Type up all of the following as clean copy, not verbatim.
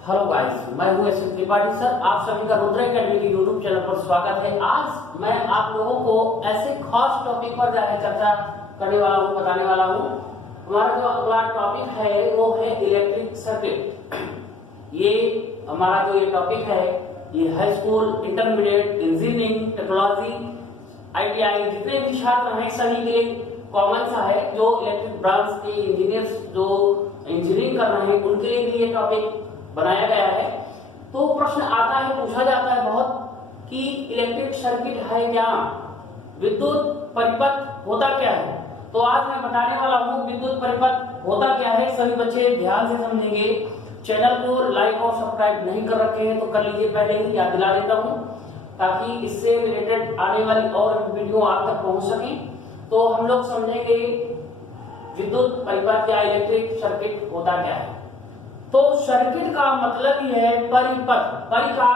Hello guys, मैं हूं SM Tripathi sir. आप सभी का रुद्र एकेडमी के यूट्यूब चैनल पर स्वागत है। आज मैं आप लोगों को ऐसे खास टॉपिक पर जाकर चर्चा करने वाला हूं, बताने वाला हूं। हमारा जो अगला टॉपिक है वो है इलेक्ट्रिक सर्किट। ये हमारा जो ये टॉपिक है ये high school, intermediate, engineering, technology, ITI जितने भी छात्र हैं सभी के लिए कॉमन सा है। जो इलेक्ट्रिक ब्रांच के इंजीनियर्स जो इंजीनियरिंग कर रहे हैं उनके लिए भी ये टॉपिक बनाया गया है। तो प्रश्न आता है, पूछा जाता है बहुत कि इलेक्ट्रिक सर्किट है क्या, विद्युत परिपथ होता क्या है। तो आज मैं बताने वाला हूँ विद्युत परिपथ होता क्या है। सभी बच्चे ध्यान से समझेंगे। चैनल को लाइक और सब्सक्राइब नहीं कर रखे हैं तो कर लीजिए, पहले ही याद दिला देता हूँ ताकि इससे रिलेटेड आने वाली और वीडियो आप तक पहुंच सके। तो हम लोग समझेंगे विद्युत परिपथ या इलेक्ट्रिक सर्किट होता क्या है। तो सर्किट का मतलब ही है परिपथ। परि का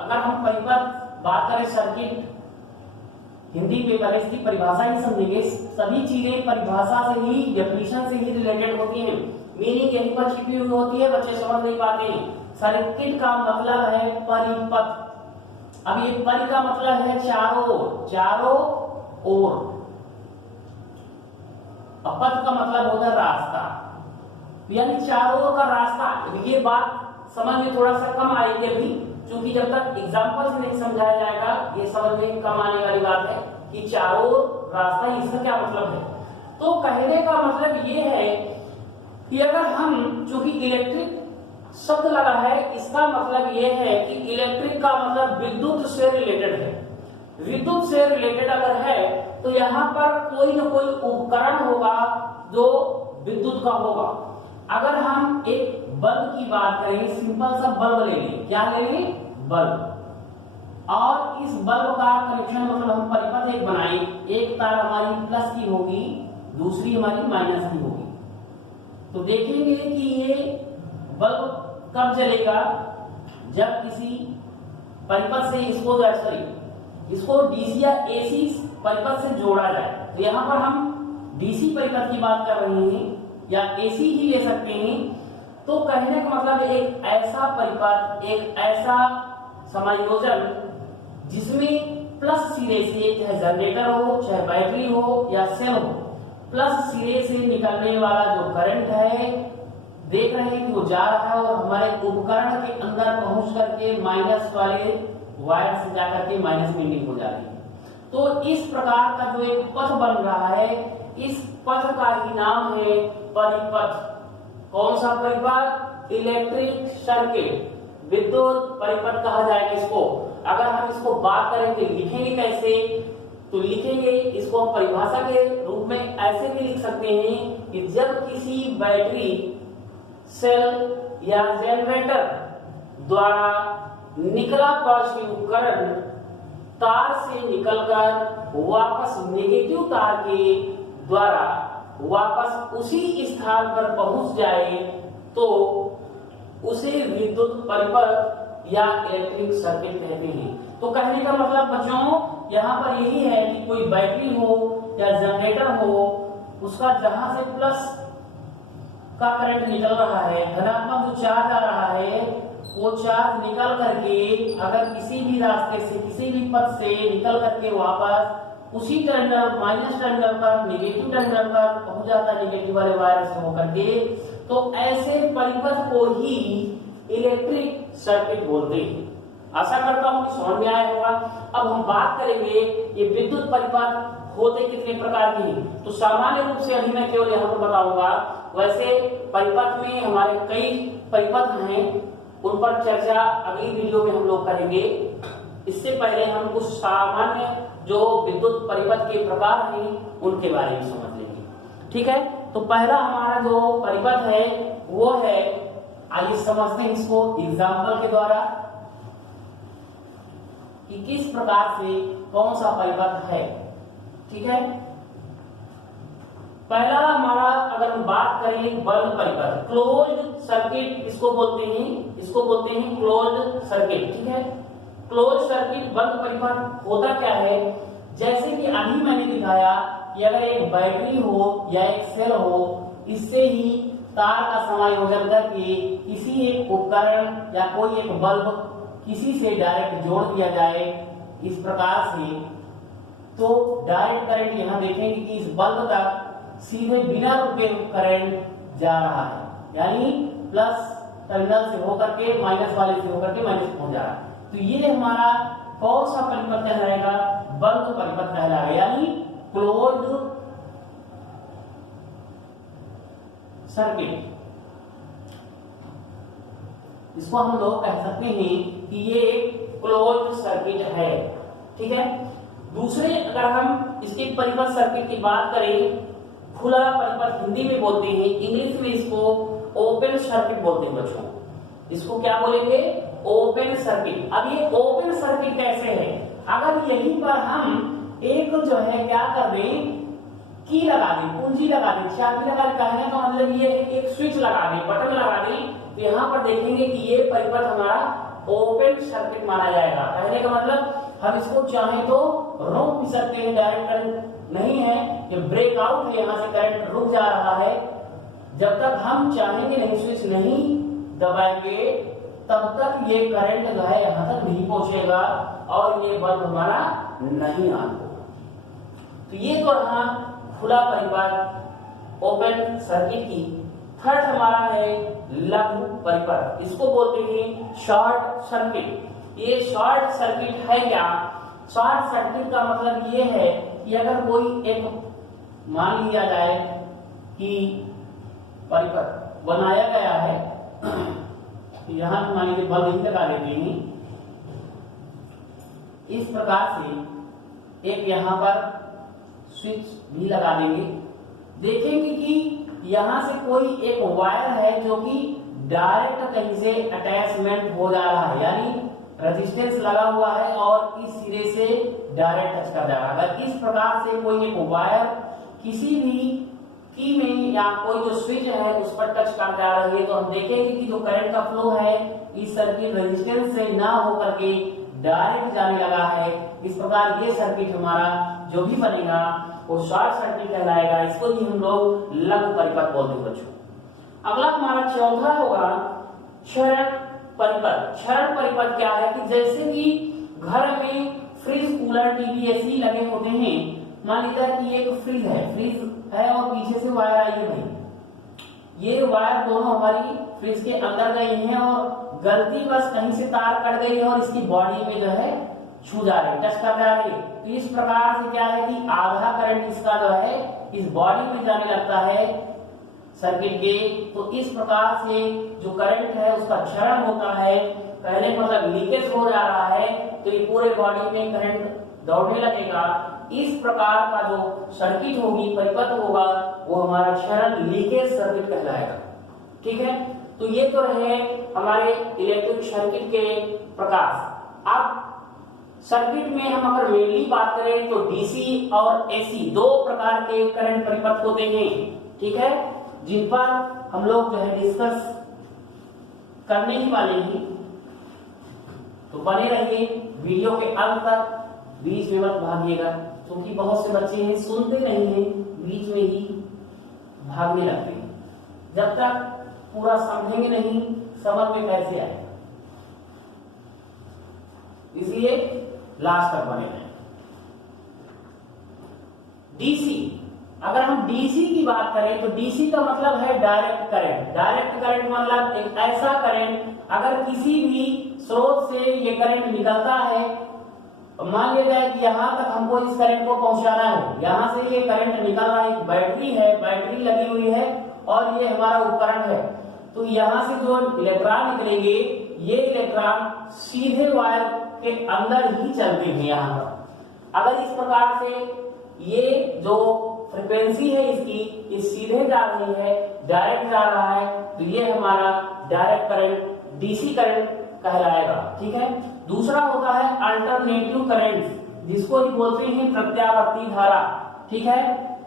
अगर हम परिपथ बात करें, सर्किट हिंदी में पहले इसकी परिभाषा ही समझेंगे। सभी चीजें परिभाषा से ही, डेफिनेशन से ही रिलेटेड होती हैं। मीनिंग यहीं पर छिपी हुई होती है, बच्चे समझ नहीं पाते हैं। सर्किट का मतलब है परिपथ। अब ये परि का मतलब है चारों ओर। पथ का मतलब होता है रास्ता, यानी चारों ओर का रास्ता। ये बात समझ में थोड़ा सा कम आएगी अभी, क्योंकि जब तक एग्जांपल से नहीं समझाया जाएगा ये समझ में कम आने वाली बात है कि चारों ओर रास्ता, इसका क्या मतलब है। तो कहने का मतलब ये है कि अगर हम, चूंकि इलेक्ट्रिक शब्द लगा है, इसका मतलब ये है कि इलेक्ट्रिक का मतलब विद्युत से रिलेटेड है। विद्युत से रिलेटेड अगर है तो यहाँ पर कोई न कोई उपकरण होगा जो विद्युत का होगा। अगर हम एक बल्ब की बात करें, सिंपल सा बल्ब ले लें, क्या ले लें, बल्ब। और इस बल्ब का कनेक्शन मतलब हम परिपथ एक बनाएं, एक तार हमारी प्लस की होगी, दूसरी हमारी माइनस की होगी। तो देखेंगे कि ये बल्ब कब जलेगा, जब किसी परिपथ से इसको डीसी या एसी परिपथ से जोड़ा जाए। तो यहाँ पर हम डीसी परिपथ की बात कर रहे हैं या एसी ही ले सकते हैं। तो कहने का मतलब एक ऐसा परिपथ, एक ऐसा समायोजन जिसमें प्लस सिरे से, चाहे जनरेटर हो, चाहे बैटरी हो या सेल हो, प्लस सिरे से निकलने वाला जो करंट है, देख रहे हैं कि वो जा रहा है और हमारे उपकरण के अंदर पहुंच करके माइनस वाले वायर से जाकर के माइनस में एंडिंग हो जा रही है। तो इस प्रकार का जो एक पथ बन रहा है, इस पथ का ही नाम है परिपथ। कौन सा परिपथ? इलेक्ट्रिक सर्किट, विद्युत परिपथ कहा जाएगा इसको। अगर हम इसको बात करेंगे, लिखेंगे कैसे, तो लिखेंगे इसको परिभाषा के रूप में ऐसे भी लिख सकते हैं कि जब किसी बैटरी, सेल या जनरेटर द्वारा निकला पॉजिटिव करंट तार से निकलकर वापस नेगेटिव तार के द्वारा वापस उसी स्थान पर पहुंच जाए तो उसे विद्युत परिपथ या इलेक्ट्रिक सर्किट कहते हैं। तो कहने का मतलब बच्चों यहाँ पर यही है कि कोई बैटरी हो या जनरेटर हो, उसका जहां से प्लस का करंट निकल रहा है, धनात्मक जो चार्ज आ रहा है, वो चार्ज निकल करके अगर किसी भी रास्ते से, किसी भी पथ से निकल करके वापस उसी टर्मिनल, माइनस टर्मिनल पर, नेगेटिव टर्मिनल पर पहुंच जाता है, नेगेटिव वाले वायर से होकर के, तो ऐसे परिपथ को ही इलेक्ट्रिक सर्किट बोलते हैं। आशा करता हूं कि समझ में आया होगा। अब हम बात करेंगे ये विद्युत परिपथ होते कितने प्रकार के हैं। तो सामान्य रूप से अभी मैं केवल यहाँ पर बताऊंगा। वैसे परिपथ में हमारे कई परिपथ हैं, उन पर चर्चा अगली वीडियो में हम लोग करेंगे। इससे पहले हम कुछ सामान्य जो विद्युत परिपथ के प्रकार हैं उनके बारे में समझ लेंगे, ठीक है। तो पहला हमारा जो परिपथ है वो है, आइए समझते हैं इसको एग्जाम्पल के द्वारा कि किस प्रकार से कौन सा परिपथ है, ठीक है। पहला हमारा अगर हम बात करें बल्ब परिपथ, क्लोज्ड सर्किट इसको बोलते हैं क्लोज्ड सर्किट, ठीक है। क्लोज सर्किट बल्ब परिपथ होता क्या है, जैसे कि अभी मैंने दिखाया कि अगर एक बैटरी हो या एक सेल हो, इससे ही तार का समायोजन करके किसी एक उपकरण या कोई एक बल्ब किसी से डायरेक्ट जोड़ दिया जाए इस प्रकार से, तो डायरेक्ट करंट यहाँ देखेंगे कि इस बल्ब तक सीधे बिना रुके करंट जा रहा है, यानी प्लस टर्मिनल से होकर के माइनस वाले से होकर के माइनस पहुंच जा रहा है। तो ये हमारा कौन सा परिपथ कहलाएगा? बल्ब परिपथ कहलाएगा, यानी क्लोज्ड सर्किट। इसको हम लोग कह सकते हैं कि ये एक क्लोज्ड सर्किट है, ठीक है। दूसरे अगर हम इसके परिपथ सर्किट की बात करें, खुला परिपथ हिंदी में बोलते हैं, इंग्लिश में इसको ओपन सर्किट बोलते हैं बच्चों। इसको क्या बोलेंगे? Open circuit. अब ये ओपन सर्किट कैसे है? अगर यहीं पर हम एक जो है क्या कर दें, की लगा दें, कुंजी लगा दें, चाबी लगा दें, कहने का मतलब ये है कि एक स्विच लगा दें, बटन लगा दें, तो यहाँ पर देखेंगे कि ये परिपथ हमारा ओपन सर्किट माना जाएगा। कहने का मतलब हम इसको चाहें तो रोक भी सकते हैं, डायरेक्ट करंट नहीं है, ये ब्रेकआउट है, यहाँ से करंट रुक जा रहा है। जब तक हम चाहेंगे नहीं, स्विच नहीं दबाएंगे, तब तक ये करंट जो है यहाँ तक नहीं पहुंचेगा और ये बल्ब हमारा नहीं ऑन होगा। तो ये तो रहा खुला परिपथ ओपन सर्किट की। थर्ड हमारा है लघु परिपथ, इसको बोलते हैं शॉर्ट सर्किट। ये शॉर्ट सर्किट है क्या? शॉर्ट सर्किट का मतलब ये है कि अगर कोई एक मान लिया जाए कि परिपथ बनाया गया है, यहां मान लीजिए बल्ब ही लगा देते हैं, इस प्रकार से एक यहां पर स्विच भी लगा देंगे, देखेंगे कि यहां से कोई एक वायर है जो कि डायरेक्ट कहीं से अटैचमेंट हो जा रहा है, यानी रेजिस्टेंस लगा हुआ है और इस सिरे से डायरेक्ट टच कर जा रहा है। अगर इस प्रकार से कोई एक वायर किसी भी की में या कोई जो स्विच है उस पर टच कर जा रही है, तो हम देखेंगे कि जो करंट का फ्लो है इस सर्किट रेजिस्टेंस से ना होकर के डायरेक्ट जाने लगा है। इस प्रकार ये सर्किट हमारा जो भी बनेगा वो शॉर्ट सर्किट कहलाएगा। इसको भी हम लोग लघु परिपथ बोलते हैं बच्चों। अगला हमारा चौथा होगा क्षरण परिपथ। क्षरण परिपथ क्या है कि जैसे कि घर में फ्रिज, कूलर, टीवी, एसी लगे होते हैं, मान लीजिए कि एक फ्रिज है और पीछे से वायर आई है, नहीं ये वायर दोनों हमारी फ्रिज के अंदर गई हैं और गलती बस कहीं से तार कट गई है और इसकी बॉडी में जो है छू जा रही, टच कर जा रही। तो इस प्रकार से क्या है कि आधा करंट इसका जो है इस बॉडी में जाने लगता है सर्किट के। तो इस प्रकार से जो करंट है उसका क्षरण होता है, पहले मतलब लीकेज हो जा रहा है, तो ये पूरे बॉडी में करंट दौड़ने लगेगा। इस प्रकार का जो सर्किट होगी, परिपथ होगा, वो हमारा क्षरण लीकेज सर्किट कहलाएगा, ठीक है। तो ये तो रहे हमारे इलेक्ट्रिक सर्किट के प्रकार। अब सर्किट में हम अगर मेनली बात करें तो डीसी और एसी दो प्रकार के करंट परिपथ होते हैं, ठीक है, जिन पर हम लोग जो है डिस्कस करने ही वाले हैं। तो बने रहिए वीडियो के अंत तक, बीच में मत भागिएगा, क्योंकि बहुत से बच्चे हैं सुनते नहीं हैं, बीच में ही भागने लगते हैं। जब तक पूरा समझेंगे नहीं, समझ में कैसे आएगा, इसलिए लास्ट तक बने रहें। डीसी, अगर हम डीसी की बात करें तो डीसी का मतलब है डायरेक्ट करंट। डायरेक्ट करंट मतलब एक ऐसा करंट अगर किसी भी स्रोत से ये करंट निकलता है, मान लिया जाए कि यहाँ तक हमको इस करंट को पहुंचाना है, यहाँ से ये करंट निकल रहा है, बैटरी है, बैटरी लगी हुई है और ये हमारा उपकरण है, तो यहाँ से जो इलेक्ट्रॉन निकलेंगे ये इलेक्ट्रॉन सीधे वायर के अंदर ही चलते हैं। यहाँ पर अगर इस प्रकार से ये जो फ्रीक्वेंसी है इसकी ये सीधे जा रही है, डायरेक्ट जा रहा है, तो ये हमारा डायरेक्ट करंट डीसी करंट कहलाएगा, ठीक है। दूसरा होता है अल्टरनेटिव करंट, जिसको बोलते हैं प्रत्यावर्ती धारा, ठीक है।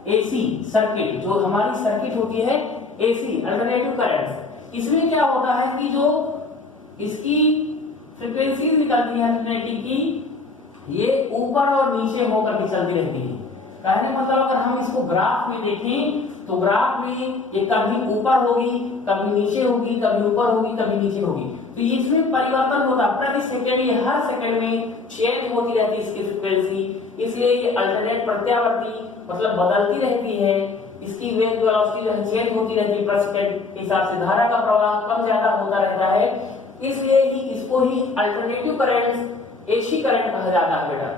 एसी सर्किट, जो हमारी सर्किट होती है एसी अल्टरनेटिव करंट, इसमें क्या होता है कि जो इसकी फ्रीक्वेंसी निकलती है अल्टरनेटिव की, ये ऊपर और नीचे होकर के चलती रहती है। कहने मतलब अगर हम इसको ग्राफ में देखें तो ग्राफ में ये कभी ऊपर होगी, कभी नीचे होगी, कभी ऊपर होगी, कभी नीचे होगी। तो इसमें परिवर्तन होता प्रति सेकंड, ये हर सेकंड में चेंज होती रहती है इसकी फ्रीक्वेंसी, इसलिए ये अल्टरनेट प्रत्यावर्ती मतलब बदलती रहती है। इसकी वेग वेलोसिटी चेंज होती रहती है प्रति सेकंड के हिसाब से, धारा का प्रवाह कम ज्यादा होता रहता है, इसलिए ही इसको ही अल्टरनेटिव करंट एसी करंट कहा जाता है बेटा।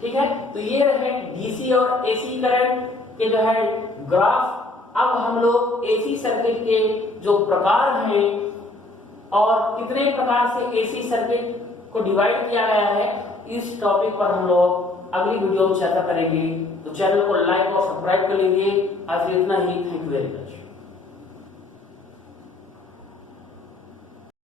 ठीक है, तो ये रहे डीसी और एसी करंट के जो है ग्राफ। अब हम लोग एसी सर्किट के जो प्रकार हैं और कितने प्रकार से एसी सर्किट को डिवाइड किया गया है, इस टॉपिक पर हम लोग अगली वीडियो में चर्चा करेंगे। तो चैनल को लाइक और सब्सक्राइब कर लीजिए। आज इतना ही, थैंक यू वेरी मच।